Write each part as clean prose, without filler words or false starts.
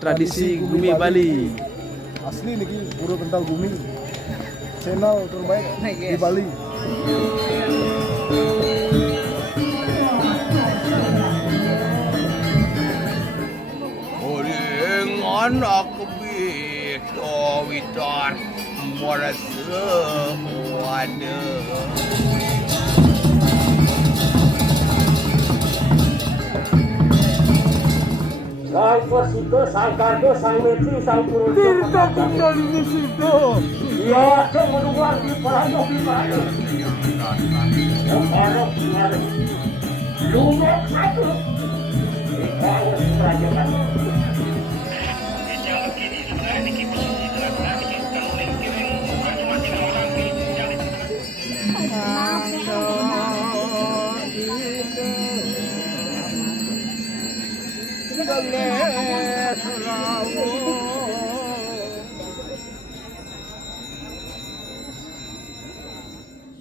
tradisi Gumi Bali. Asli niki Pura Kental Gumi. Channel terbaik di Bali. Oring anak bito witar merasa wadah. Sang Persito, Sang Kardo, Sang Metri, Sang Purwo. Tirta tunggal di situ. Ya, kemudian di Paranok di mana? Paranok di mana? Lumok satu. Kalau kerajaan.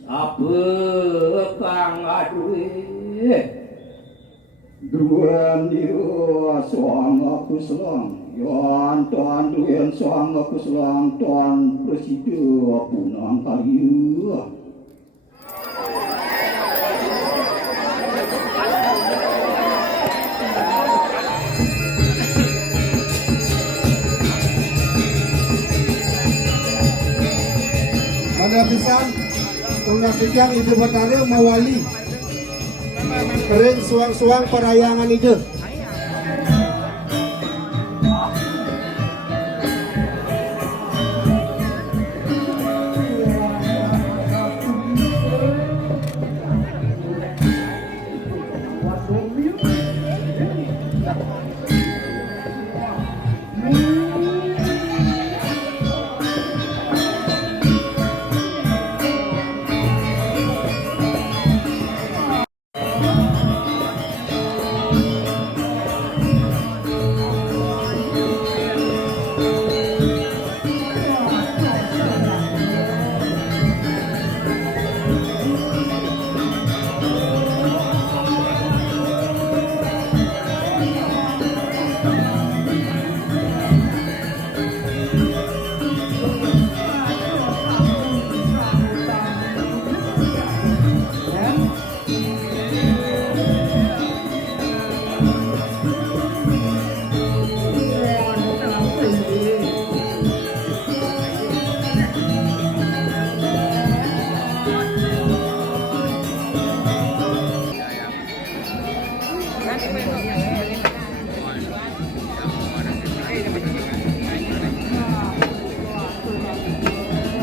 Apa kang aduh Duan dia soang aku selang Yan tuan duan soang aku selang Tuan Presiden punang kaya Pada pisan menyaksikan Ide Betara mawali. Keren suang-suang perayangan ide.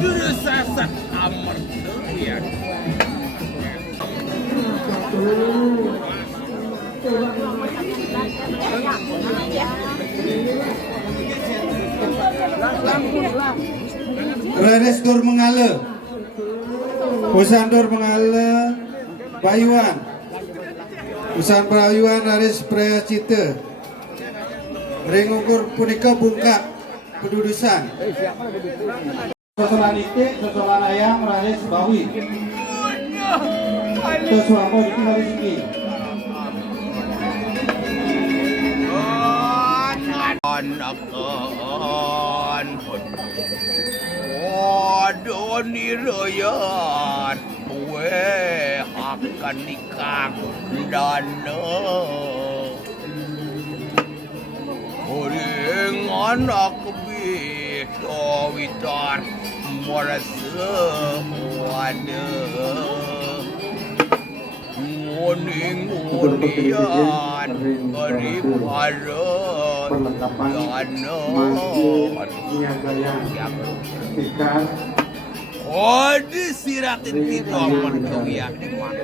Durusasat amar durian. Rades Dur Mengala. Usan Dur Mengala Bayuan. Usan Prayuan Aris Prayacita. Rengukur punika bungkak pedudusan. Sosolan itik, sosolan ayam, Rades Bawi. Sosolambo ditinggal di sini. Anak waduh nirayan we akan nikah dana Oring anak bito witar merasa wadah. Nguning-ngunian daripada dana oh disiratin itu aman kewiak di mana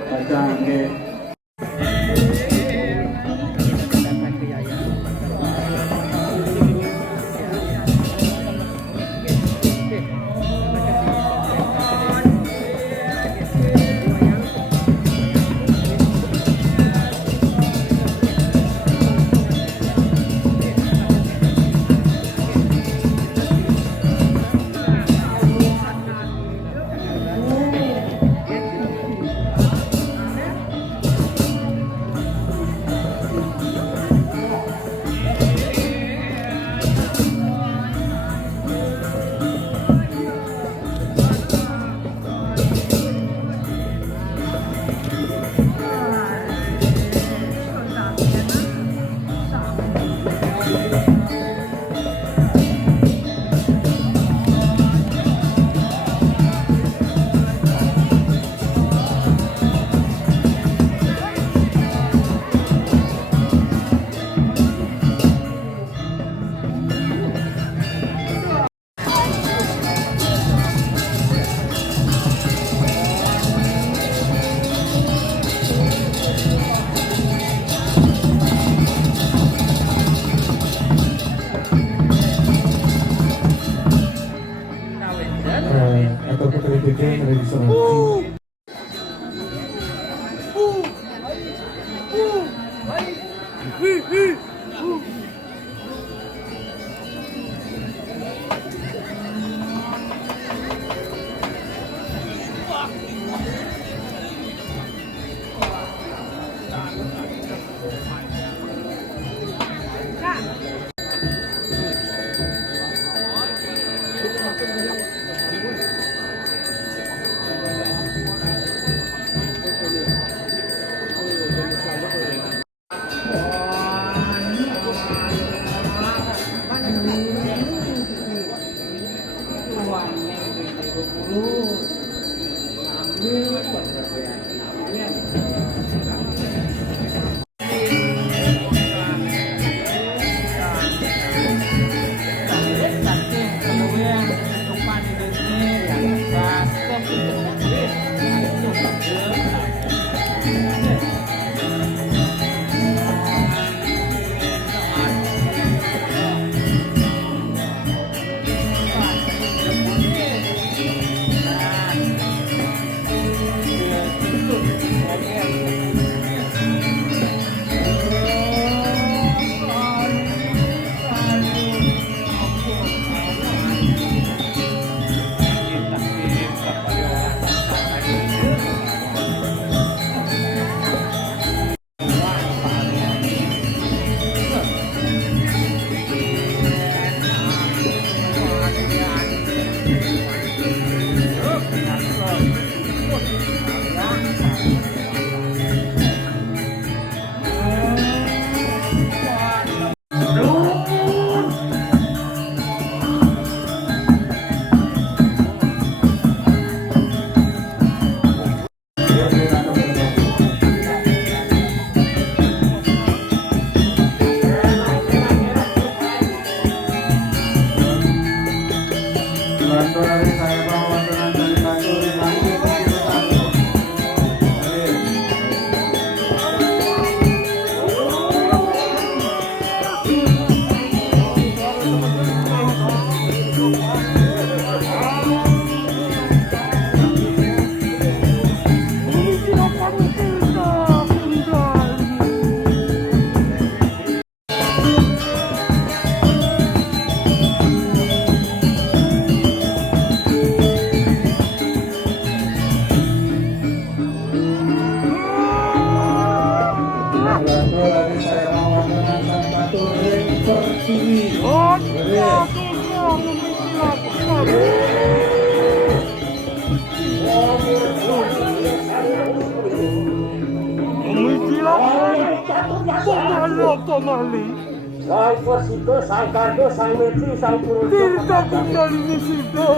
Sang Persito, Sang Kardo, Sang Metri, Sang Purwokerto. Tidak tinggal di situ.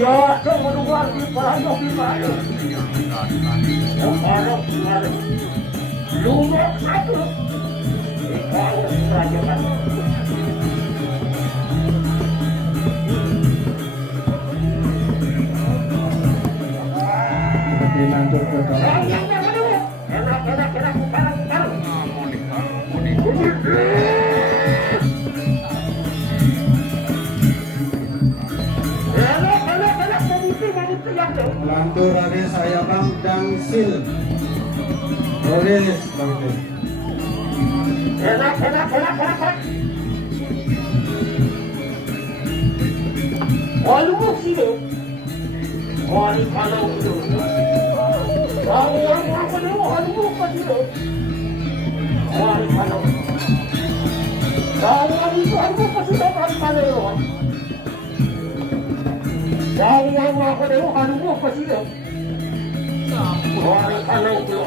Ya, saya menunggu di Parangok di mana? Parangok di mana? Lumok satu. Parangok kerajaan. Lantur Raden Sayabang Dangsil. Rodes Bangkit. Enak. Walu sini. Wali kalau itu. Walu kalau. Wali kalau. Kalau itu aku pasti dapat kalau. Kalau yang aku dulu aku pasti dapat. Wali kalau itu.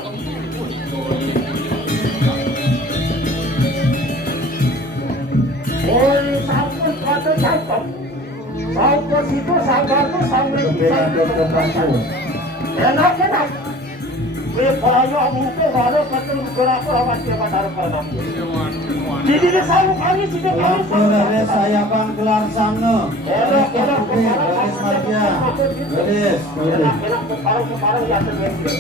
Wali sampai pada sampai. Sampai situ sampai enak. Kalau aku baru ketemu berapa orang yang taruh pada. Jadi dia selalu kali situ kali. Lantur Sayabang Gelar Sangno. Enak Rodes Madia. Rodes. Enak keparang yang terjadi.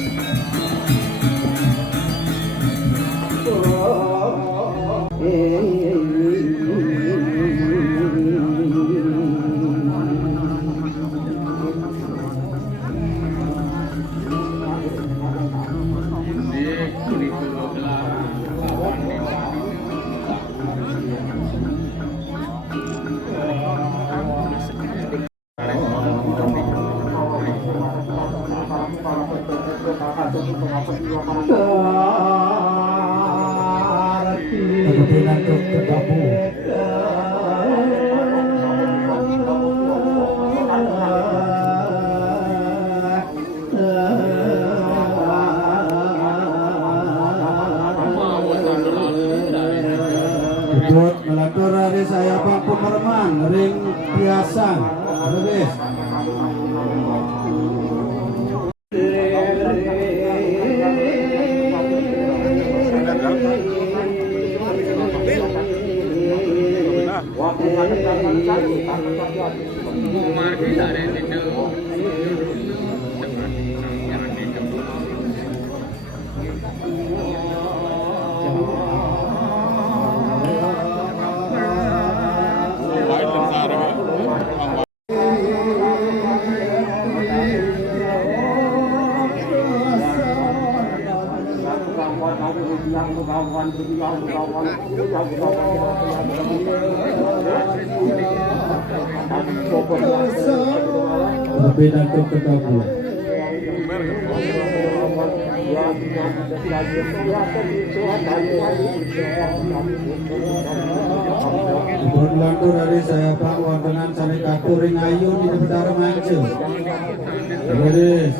Kebetulan dokter kamu. Ikut melatur hari saya Pak Pemerman ring biasa. Habis. Berbeda dokter kamu. Berlantur dari saya Pak Wantenan Sari Katuring Ayu di Bedara Mancu. Beres.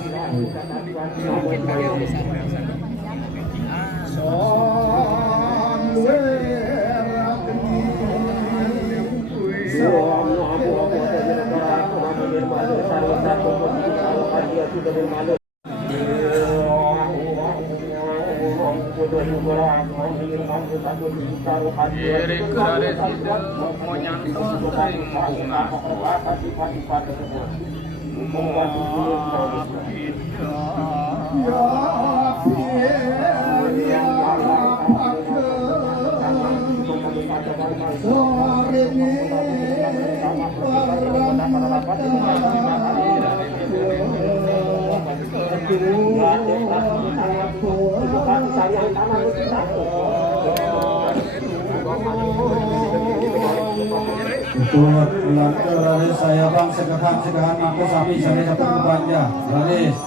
Buat lantur dari saya Bang segahan aku sami saya dapat berbanja. Baris.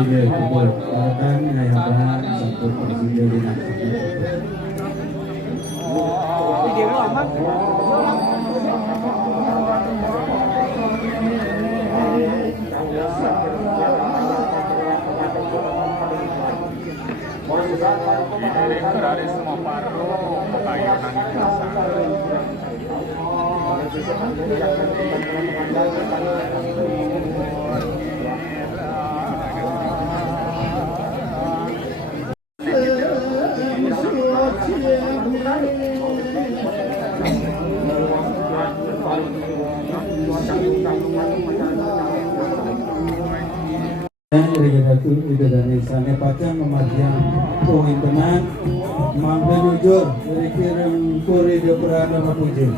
Iya, betul. Kan ayahan satu porsi dari nasi. Dari sana pakai memadam poin tenan, mampu jujur dari kirim kuri dia berada mapuji.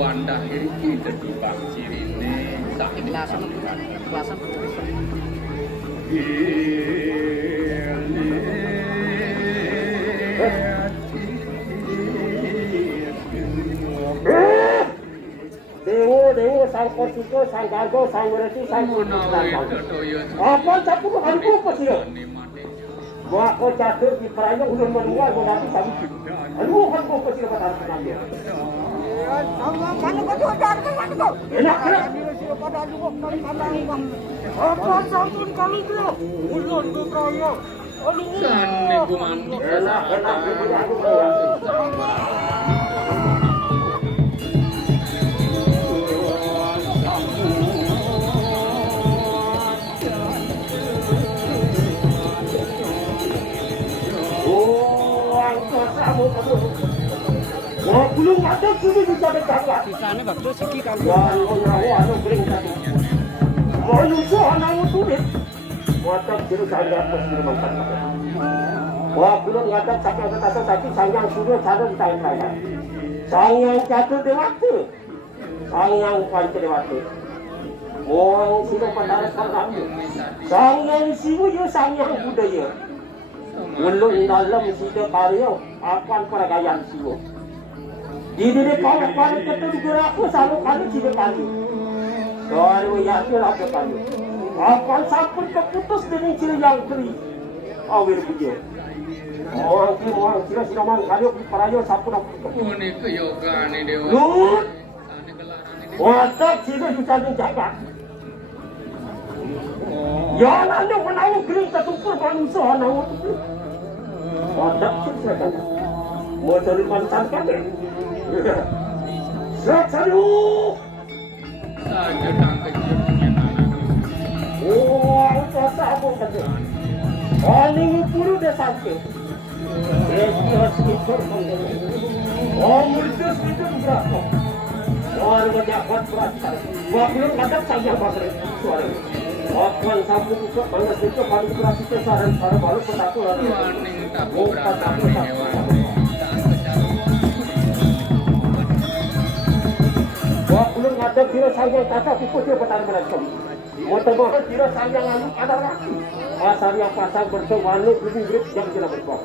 Wanda ini terjebak cirine sakit kelasan Dewa sang Korsuko, sang Gargo, sang Weresi, sang apa cakup kali apa sih? Gua kok catur di perayaan udah menua gua nanti tapi aduh kan gua pasti dapat harus ngambil. Mana kau jual darah mana kau? Enak kan? Pada juga kali kandang bang. Apa santun kali tu? Ulun tu kaya. Aduh. Kan ni gua mandi. Enak. ngadep sini bisa berjaga. Sisane bakso siki kan. Wah, anu kering tadi. Mau nyusuh anak tulis. Watak jiru saya pasti makan. Wah, belum ngadep sampai ke atas tadi sayang sudah cara ditanya. Sayang jatuh dewasa. Sayang pancen dewasa. Oh, sudah pada sekarang. Sayang sibu yo sayang budaya. Ulun dalam sida karya akan peragayaan sibu. Di diri kalau ketemu geraku selalu kali sida kali. Soalnya yakin apa kali. Akan sampun keputus dengan ciri yang beri. Awir punya. Orang kira sudah mang kali peraya sampun apa. Ini keyogane dewa. Lut. Watak sida bisa menjaga. Ya nanya menawar kering ketumpul manusia nawar. Watak sida kata. Mau cari mantan kan? Satu. Saja nang kecil punya anak. Oh, kuasa apa kata? Paling puru dah sampai. Harus itu. Oh, murtus itu berapa? Orang berjabat berapa? Waktu kadang saya bakal suara. Akan sambung ke mana itu paling berarti saran baru petak lari. Warning tak Oh, berapa petak. hewan. Waktu ngadep kira saya kata ikut dia petang berantem. Motor kira saya lalu ada lagi. Pasar yang pasang bertemu grip yang tidak berkuat.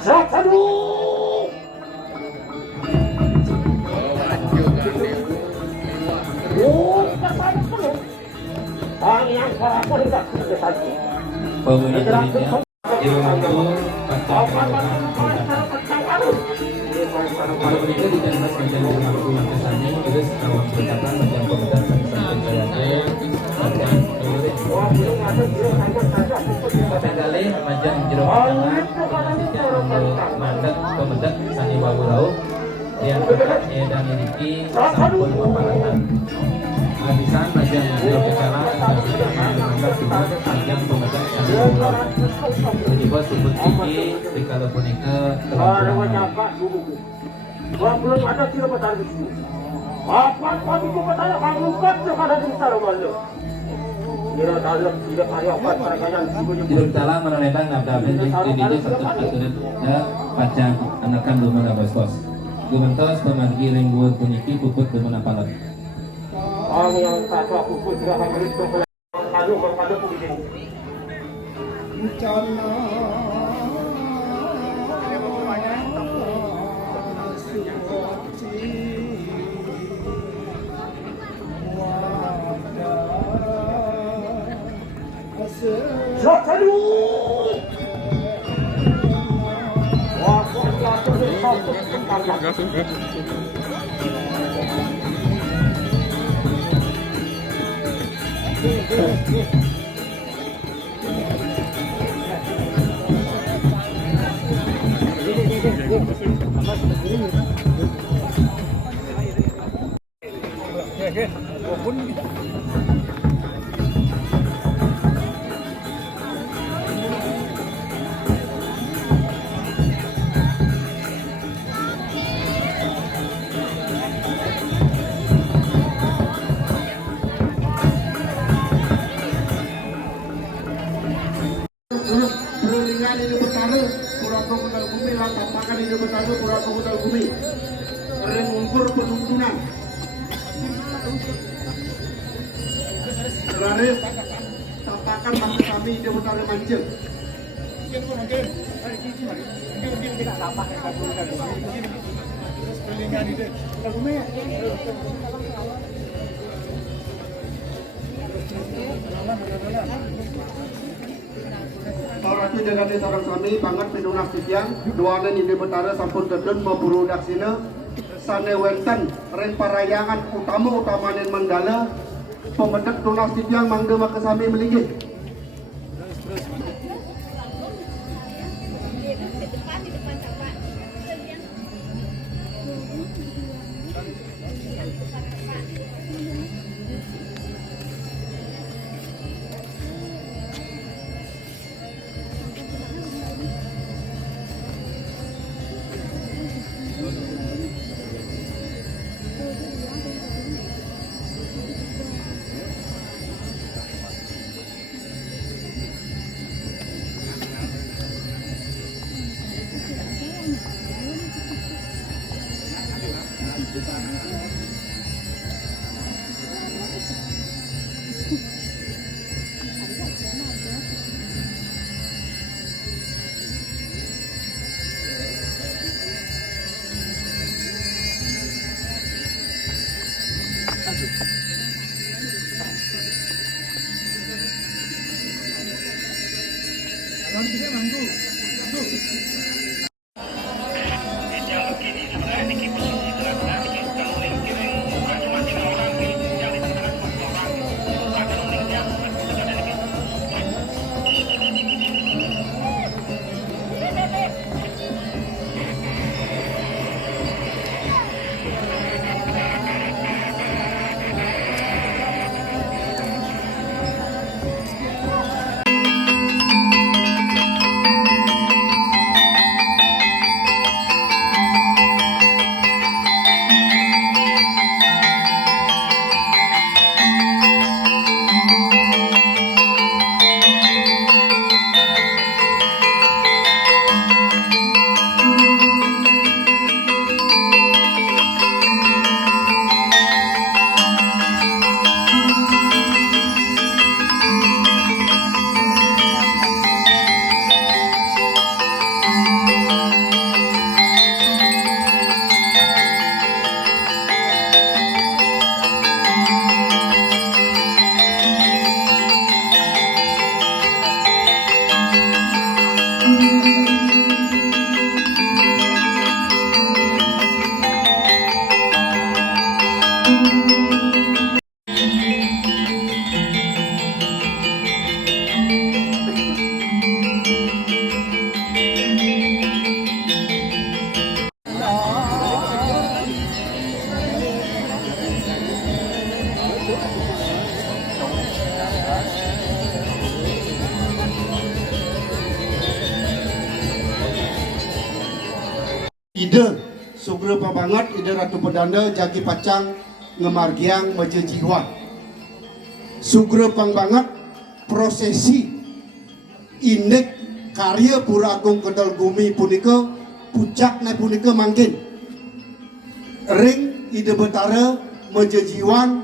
Satu. Oh, pasar penuh. Yang para tidak besar. Pengguna dunia Irwanto Para penita di dalam sepanjang waktu kesannya terus awak berkata macam komentar sampai saya pada kali macam jeruk mandat komentar sani wabu lauk yang berkatnya dan memiliki sampun pembalatan habisan macam jeruk kecala mandat juga panjang komentar sani wabu lauk jadi bos sebut tinggi di kalau boneka belum ada tidak petang di sini. Apa itu petang kamu kan ada di sana malu. Kira dalam tidak karya apa peragayaan jeruk cala menandakan nabdabin di satu aturan pacang anakan rumah bos gumentos pemargi ringbuat puniki puput rumah palat orang yang satu aku pun tidak akan beritu kalau kepada pemimpin. Satu. Wah, Ini bertaruh pura-pura Kudal Bumi lah tampakan ini bertaruh pura-pura Kudal Bumi keren ukur penuntunan Raris tampakan masa kami ini bertaruh mancil Orang itu dengan seorang suami banget penunas titiang doanan ini betara sampun tedun memburu daksina sane wenten remparayangan utama-utamanen mandala pemendak tunas titiang mangga maka sami melinggih Ide Sugro Pabangat, Ide Ratu Pedanda, Jagi Pacang, Ngemargiang, Mejejiwan. Sugro Pangbangat, prosesi indek karya Pura Agung Kendal Gumi punika, puncaknya punika mangkin. Ring Ide Betara, Mejejiwan,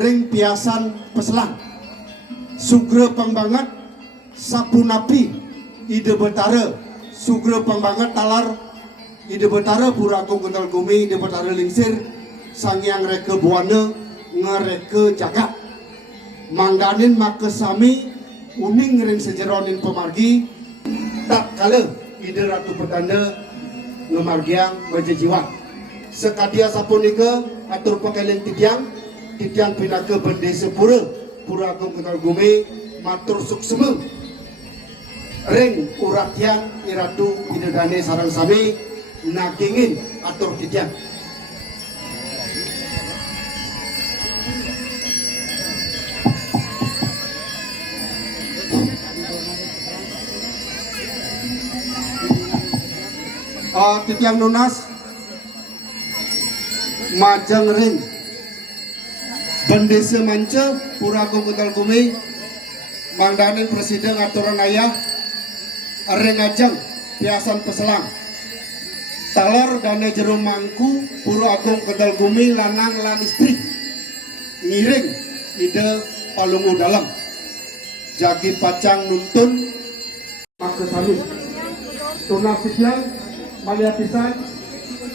ring piasan peselang. Sugro Pangbangat, Sapunapi, Ide Betara, Sugro Pangbangat talar Ide Betara Pura Agung Kendal Gumi, Ide Betara Lingsir, Sangyang Reke Buana, Ngereke Jagat. Mangganin makesami, uning ring sejeronin pemargi, tak kala Ide Ratu Pedanda, Ngemargiang, Mejejiwan. Sekadia sapunika, atur pakelin titiang pinaka bendesa pura, Pura Agung Kendal Gumi, matur sukseme. Ring uratian Iratu Ide Dane sarang sami, nakingin atur titian. Titiang nunas majang ring bendesa manca Pura Agung Kendal Gumi, mangdanin presiden aturan ayah ring ajang piasan peselang. Talar dana jero mangku Pura Agung Kendal Gumi lanang lan istri ngiring Ide Palungu Dalam. Jagi Pacang nuntun makesami tunas siang malia pisan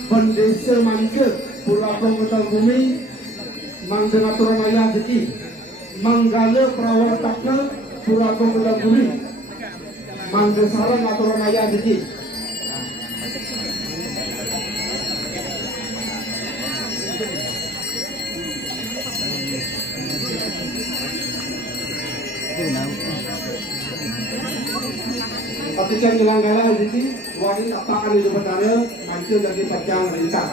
bendesa manca Pura Agung Kendal Gumi mangden aturan ayah deki manggala prawartaka Pura Agung Kendal Gumi mangden sareng aturan ayah deki. Ketika nyelanggara jadi wangi apakan Ide Betara mancung dari Pacang Ringkang.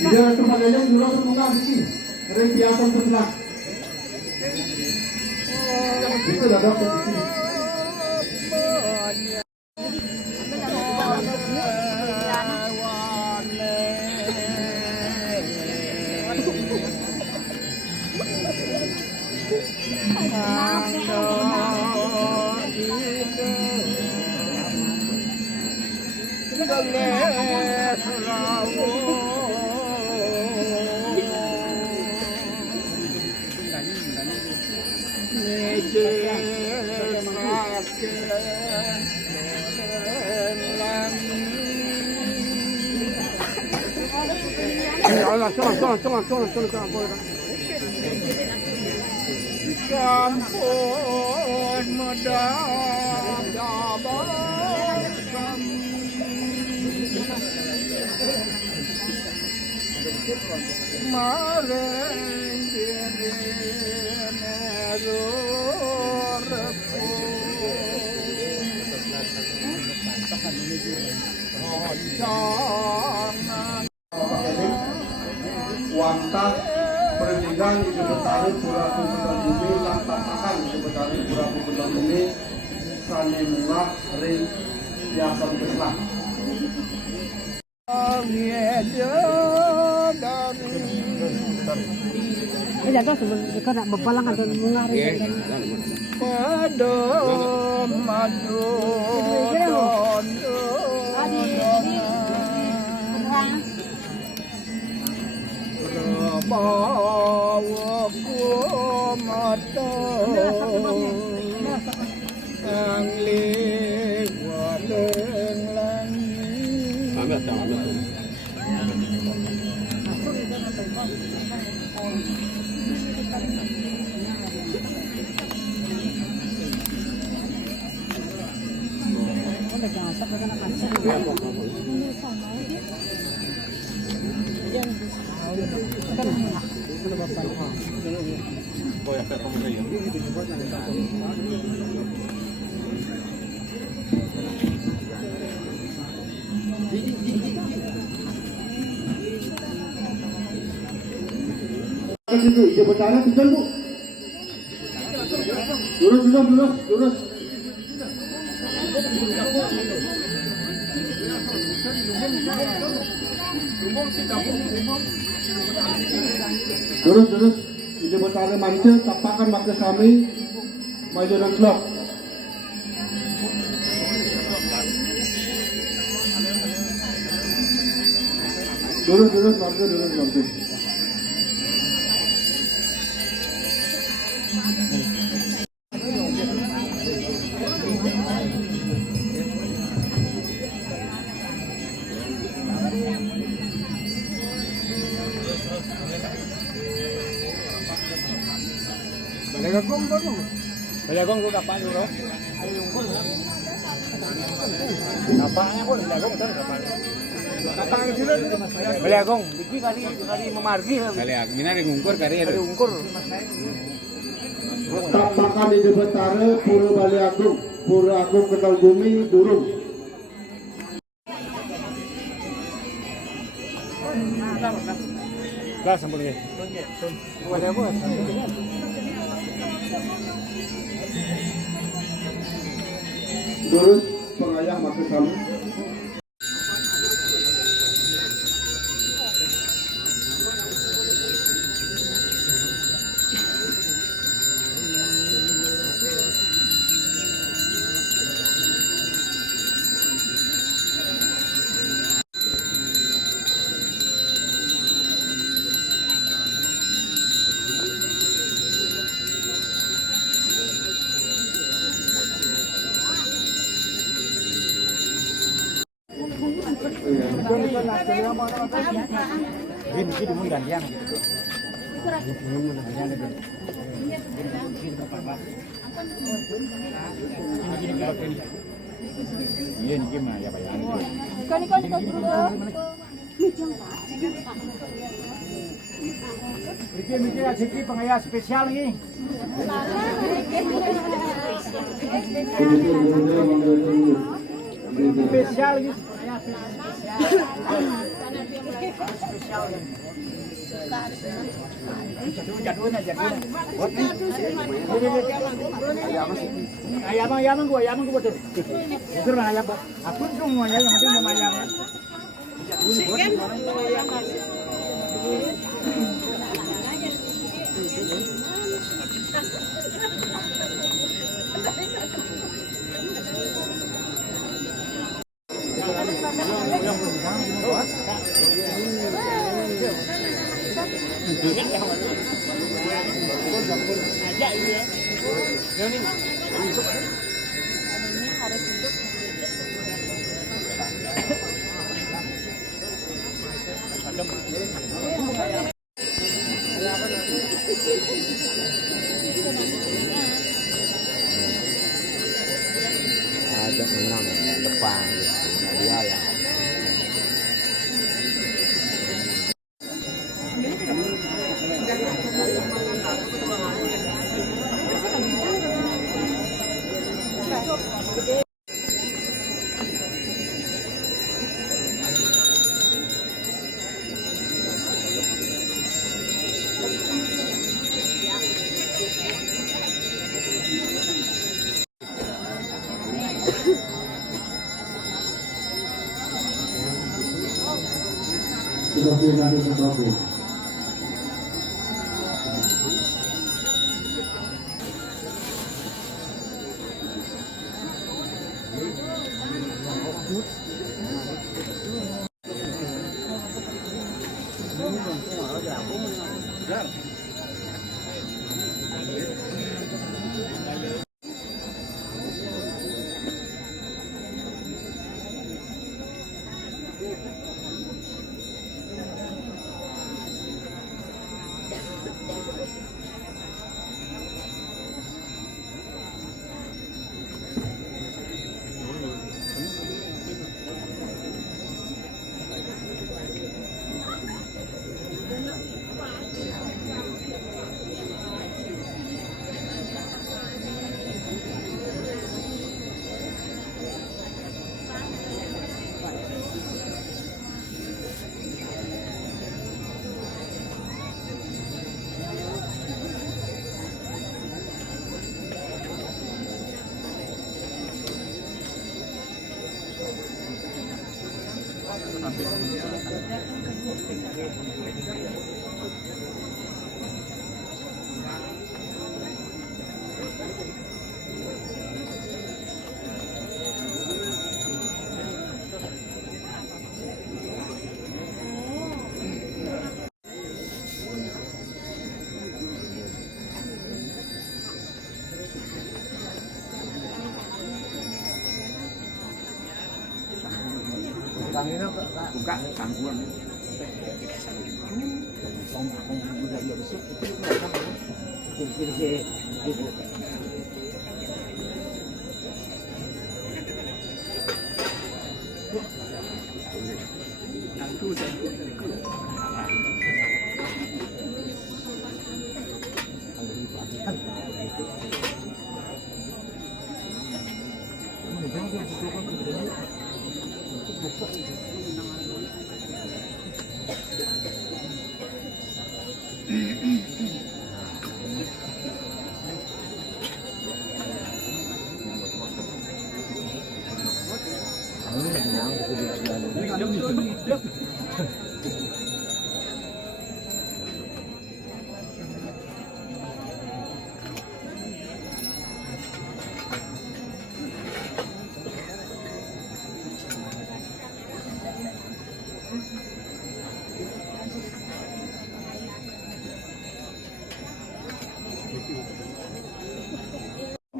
Ide Ratu Pedanda juro semoga jadi ring piasan peselang. Itu ada posisi. Sampun medang jabatan maring diri nerurku jangan wantah perlindungan di Betari Puraku Bedang Bumi lan tapakan di Betari Puraku Bedang Bumi sane munggah ring Yayasan Islam. Jaga sebelum kena berpalangan dan mengalir. pada madu bawaku mata ang liwalang langit. Ke situ, hijau betara tujuan Bu. Lurus. Lurus. Hijau betara manca, tapakan maka kami maju dan blok. Lurus, maju. Balagong ko kapan dulu. Napaknya pun balagong kan kapan. Balagong, iki kali memargi. Balagong minari ngungkur kari ada. Ungkur. Tapakan hijau betara Pura Agung Kedal Bumi Durung. Gas sampun nggih. Ada apa? Lurus pengayah maka kami. Ini di mundan yang gitu. Iya nih gimana ya Pak? Kani Mikir rezeki pengayah spesial ini. Spesial ini. Ayam gua betul. Betul ayam. Aku semuanya yang penting sama ayam. Ada menang depan dia ya. Sudah nanti sesuatu. buka sangguan.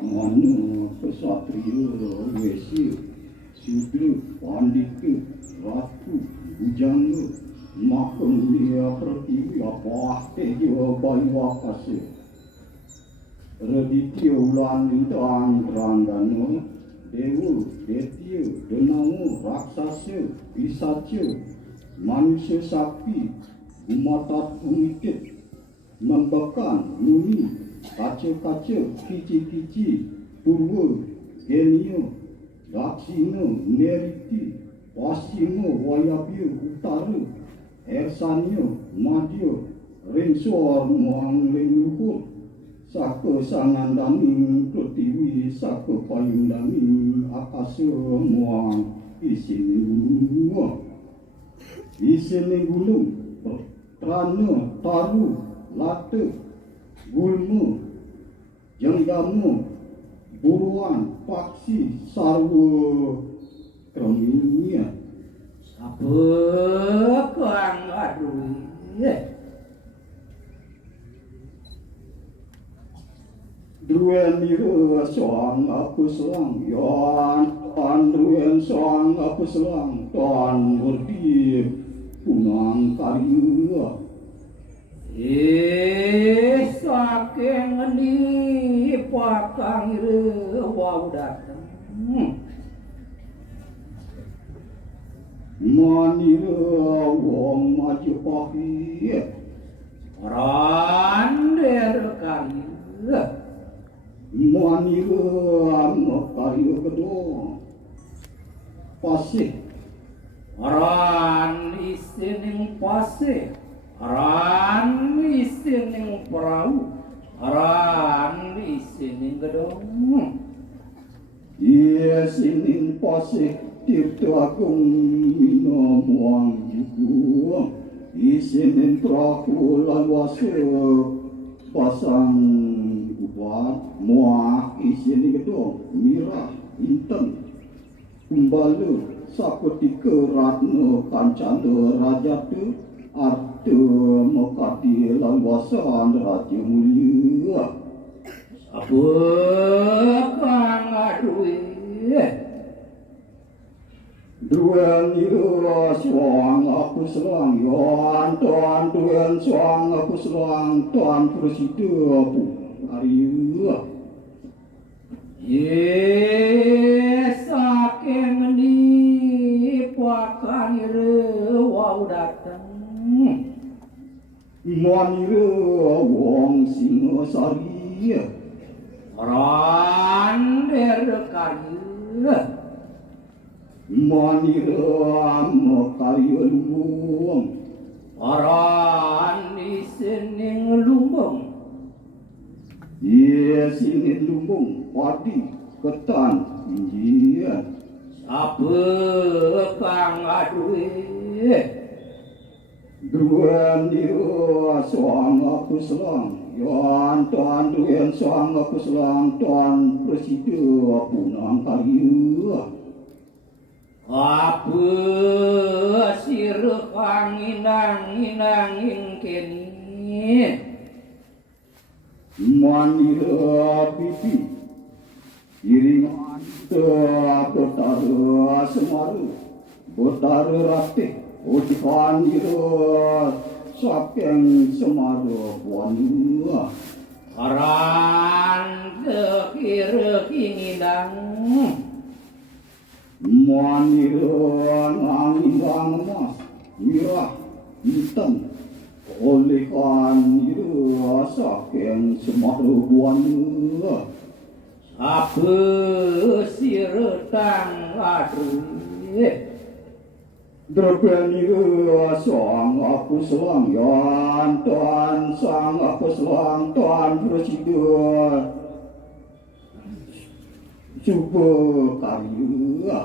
Manu kesatria wesi sudra pandita ratu bujanga makandia pratiwi apa tejo baiwakase raditya ulan lintang ranggano dewa detya denamu raksasa pisaca manusia sapi gumatat umikit membekan nuni kaca-kaca kici-kici purwa genio daksina meriti pasima wayabia utara ersania madya rensor muang leluhur saka sangandani pratiwi saka payundani akasa muang isini gunung trana taru lata gulmu jenggamu buruan paksi sarwa kremia apa kurang aduh Druan ira soang aku selang yon tuan druan soang aku selang tuan berdi punang karya saking ngendi pakang ira wau dateng manira wong maju pahit rander karya manira karya kedua pasih ran isining pasir ran isining perahu ran isining gedung iya sinin pasih tirta agung minamuang juga isinin perahu lalwasa pasang ubat muak isinin gedung mirah inten kumbalu saketika ratna kancana raja tu arta mekati lalwasan raja mulia apa kang aduwe Duan ira suang aku selang yon tuan duan suang aku selang tuan presiden aku ariya saking ngendi pakang ira wau dateng manira wong Singasari rander karya manira karya lumbung ran isining lumbung iya sinin lumbung padi ketan iya apa kang aduwe Duan ira soang aku selang yon tuan duan soang aku selang tuan presiden punang karya apa sirah kang inang-inang kene manira pipi iringan betara semaru betara ratih ujikan ira saking semaru buana ran kira kinginang manira ngangindang emas mirah hitam oleh kan ira saking semaru buana apa siretang aduh Drapen ira sang aku selang yon tuan sang aku selang tuan presiden Cuba karya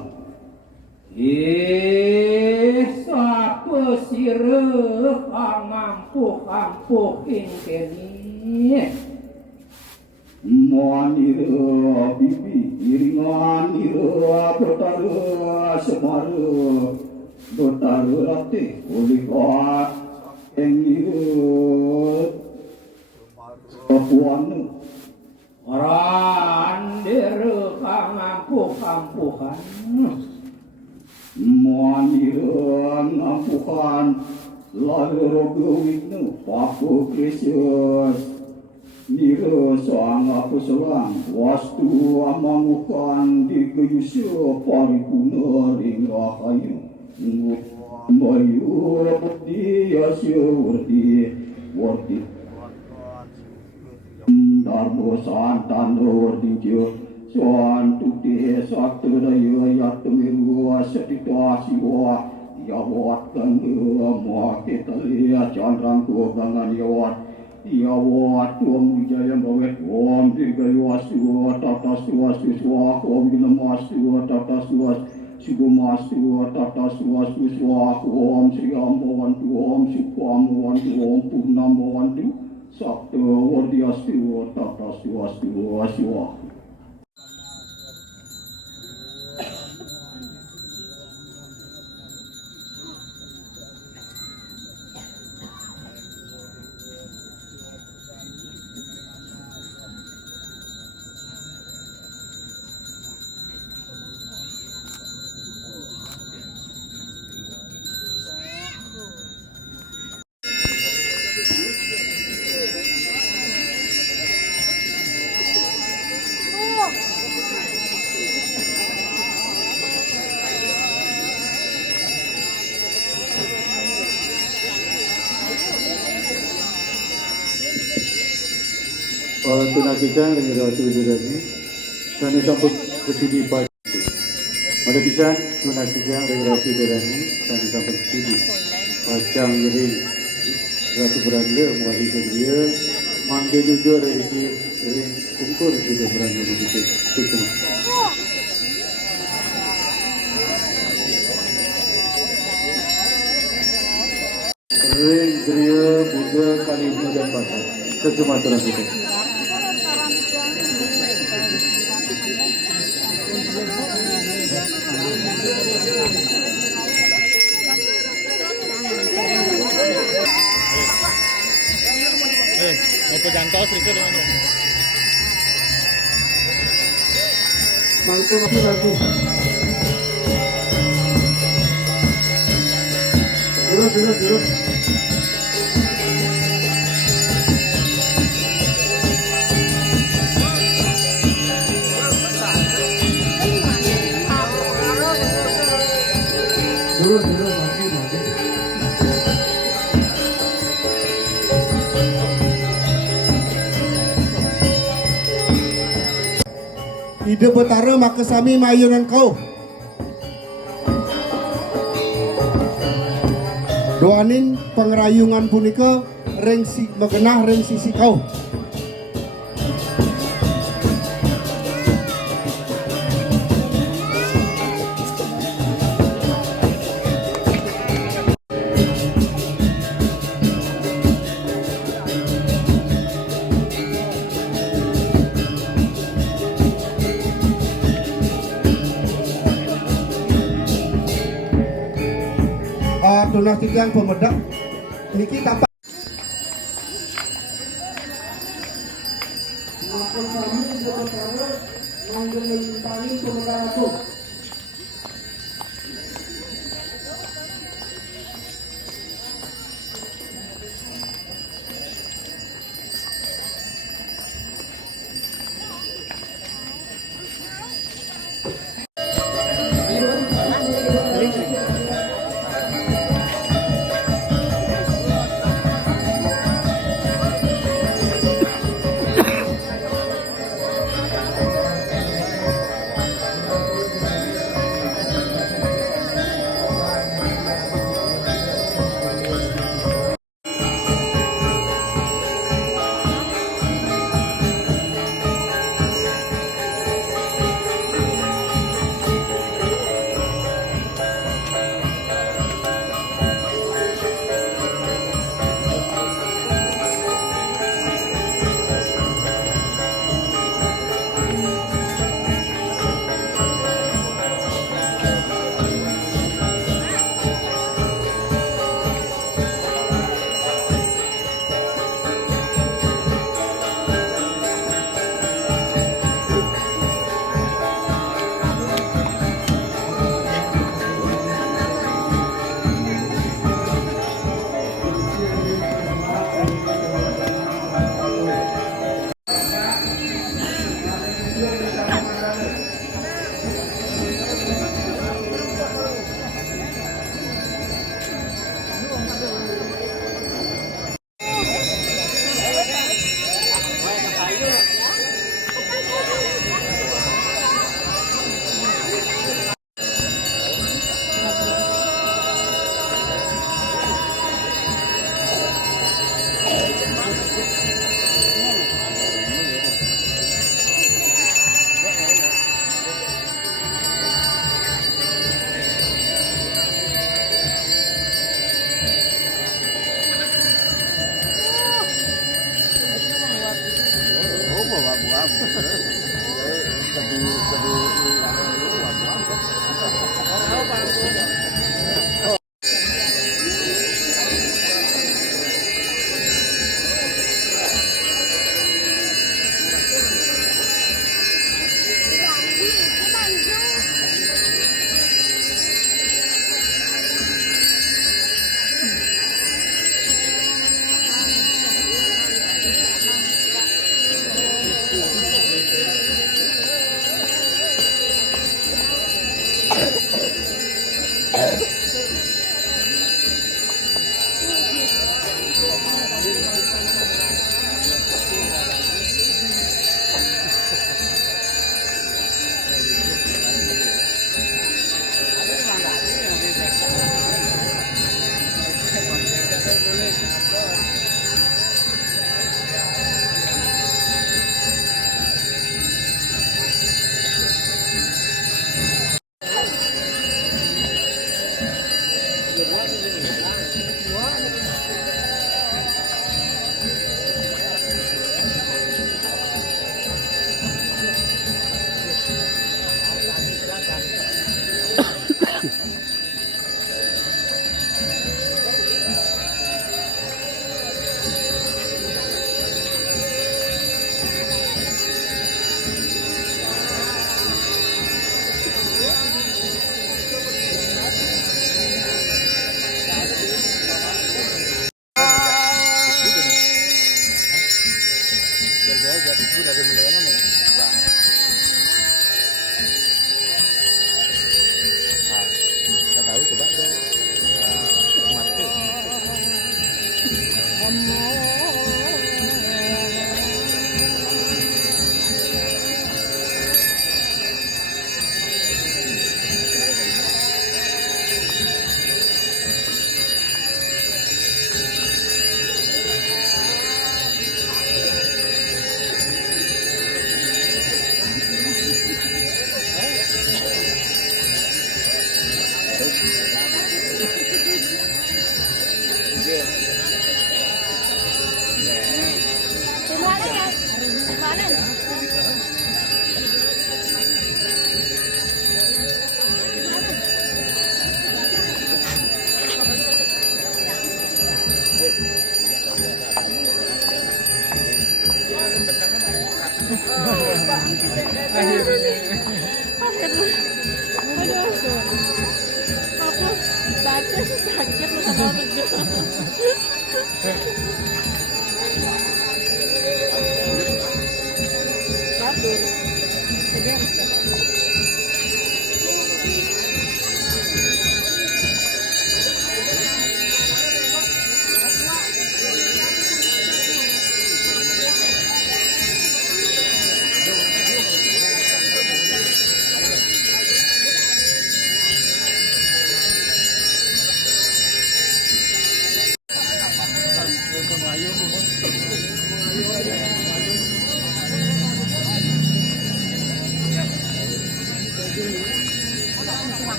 sapa sirah kang ampuh ing kene manira bibi iringan ira betara semaru betara ratih oleh kau yang ira puana rander kang ampuhan manira ngampuhan lalu rogowiknu papu Kristus nira sang aku selang wastu amangukan di keyusya paripuna ring rahayu Bayu Wardi Wardi Darbo Santan Wardi Suan Tuti Satu Daya Yatemiru Setituasi Wa Yawat Kandua Muakitalia Chandrangku Gangan Yawat Yawat Tuam Wijaya Bawet Om Dirgayu Tata Suwastu Om Ginamastu Tata Suwastu Sugumastu Tata Suwastu Om Sri Ambawantu Om Sukuamawantu Om Purnamawantu Sabtu Wardiastu Tata Suwastu Aswa tunakikan regenerasi birani sana samput kesudi pagi. Mada pisan tunakikan regenerasi birani sana samput kesudi. Pacang ring rasa beranda muali dia mangke juga dari ring ukur juga beranda begitu. Itu. Ring Gria Buddha Kali dan Pasar ke Sumatera Utara. Apa jangkau itu dengan Mangkuk lagi. Dulu. Ide betara maka sami mayunan kau. Doanin pengerayungan punika rengsi megenah reng sisi kau. Donasikan pemedak niki kapan? Maka kami berbicara mengenai pemedak aku.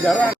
pelajaran.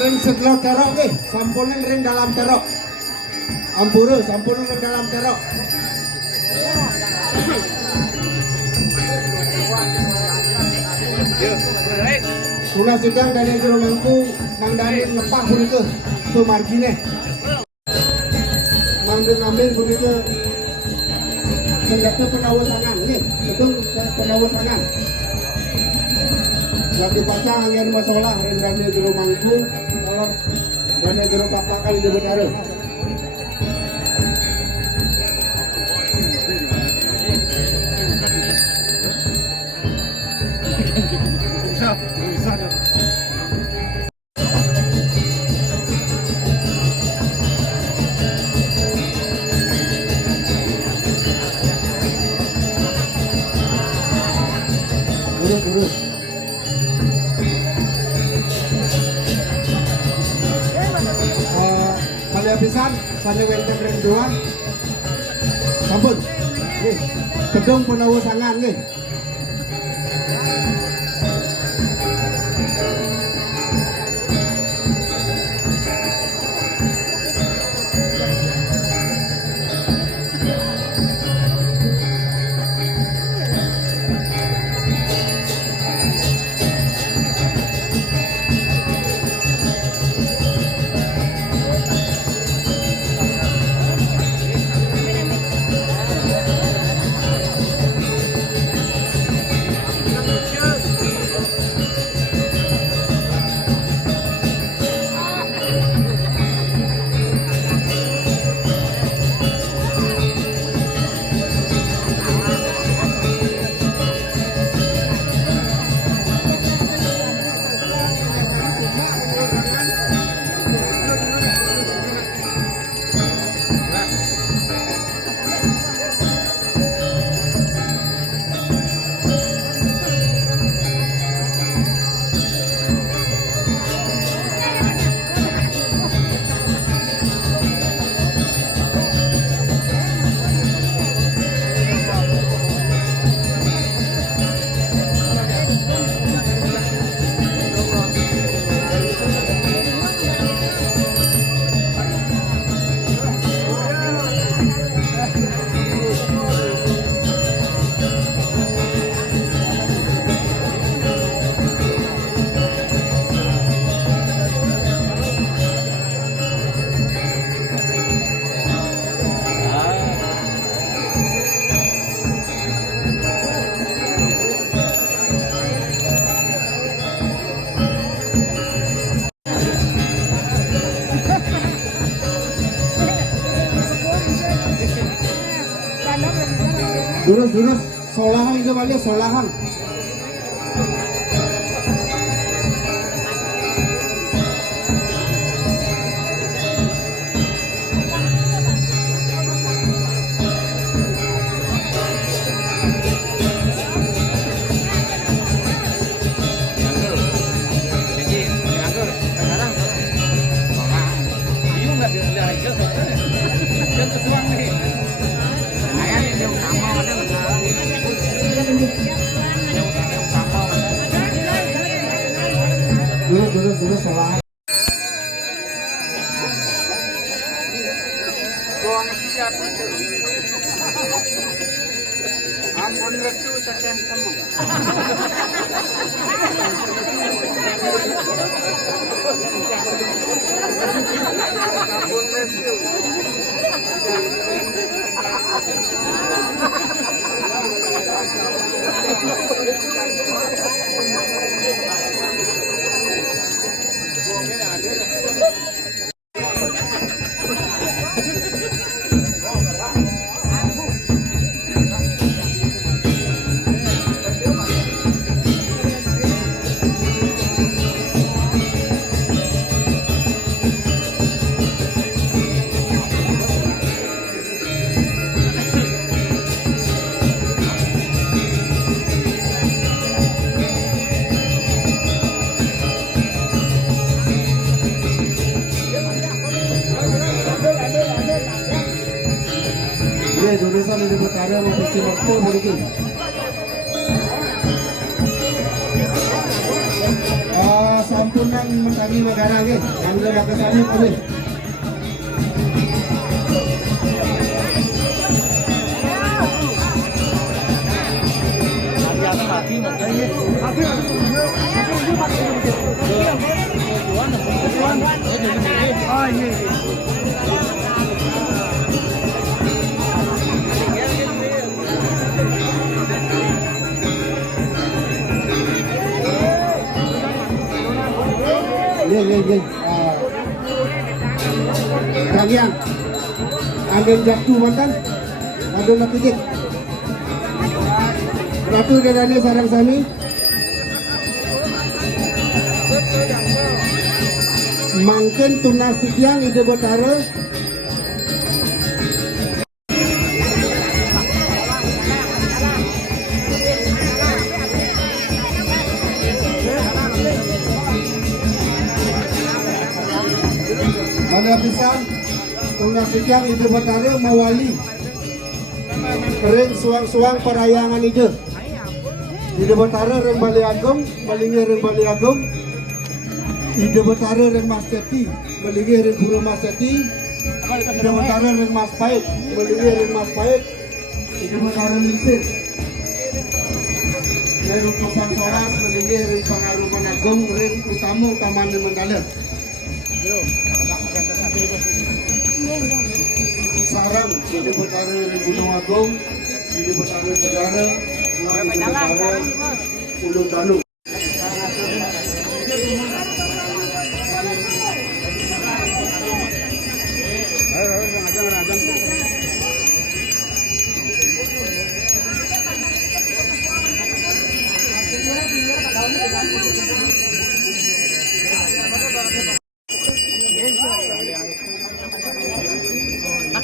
Ring setelah terok ke, sampunan ring dalam terok. Ampura, sampunan ring dalam terok. Sudah sedang dari jero mangku, Mang Dani ngepah begitu, tu margine. Mang Dani ambil begitu. Senjata penawasangan, nih, itu penawasangan. Lagi pasang angin masalah, Dani jero mangku, kalau Dani jero papakan di Betara. Urus. Kali pisan, saya wenten ring doang. Sampun. Nih, gedung penawasangan nih. Durus, solahan itu balik solahan. Dulu salah. Ampun letu sekian kamu. Ampun letu. Dia jurusan di perkara memperci waktu begitu. Sampunan mentangi negara ke, ambil bakal kami boleh. Kalian ambil jatuh mantan, ambil lapikit. Ratu dari sarang sami. Mangken tunas tiang ide botara. Mana pisan tunas tiang ide botara mawali. Kering suang-suang perayangan ide. Ide botara reng Bali Agong, balingi reng Bali Agong. Ide Betara dan Mas Teti, melingi dan Guru Mas Teti. Ide Betara dan Mas Pait, melingi dan Mas Pait. Ide Betara Lisir. Dan Ukupang Soras, melingi dan Pengaruh Pengagung, dan Utama dan Mandala. Sarang, Ide Betara dan Gunung Agung, Ide Betara Segara, Ide Betara Ulung Danu.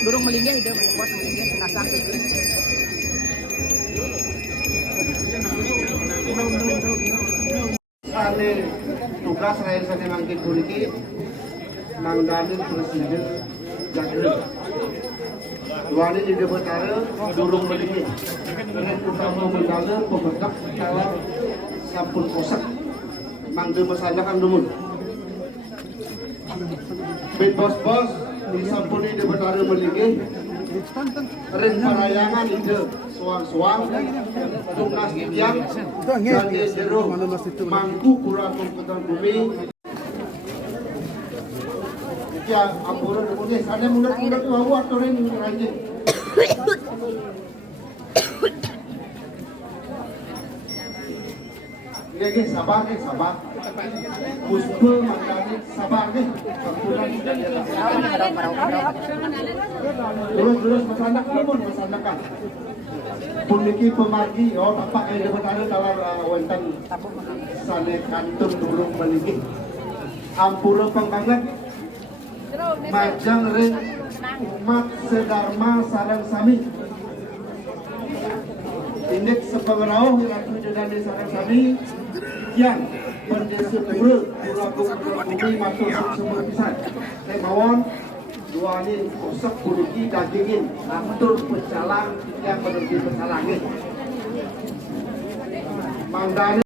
Durung melingnya ide bos melingnya kena sakit. Sane tugas lain sane mangkin puniki mangdanin presiden jadre. Duane ide Betara durung melingnya. Dengan utama mendala pemetak kala sampun kosak. Mangde masalah dumun. Bet bos-bos disampuni ide Betara melingnya. Ren parayangan ide suang-suang tunas tiang dan jero mangku kurang komputer bumi. Ya ampura depunnya sana mulut-mulut bawa atau ren ranjing. Oke, sabar nih, sabar. Puspa mandani sabar nih. Sampunan terus masanak pun masanakan. Puniki pemargi, tapak yang Betara talar wenten sane kantun durung meliki. Ampura pangbanget majang ring umat sedharma sareng sami. Indek sepengerauh Ratu Jodani sareng sami yang berdesa pura bumi masuk semua pisan. Saya mawon dua ini kosak puniki dagingin atur pecalang yang menuju pecalangin. Mandani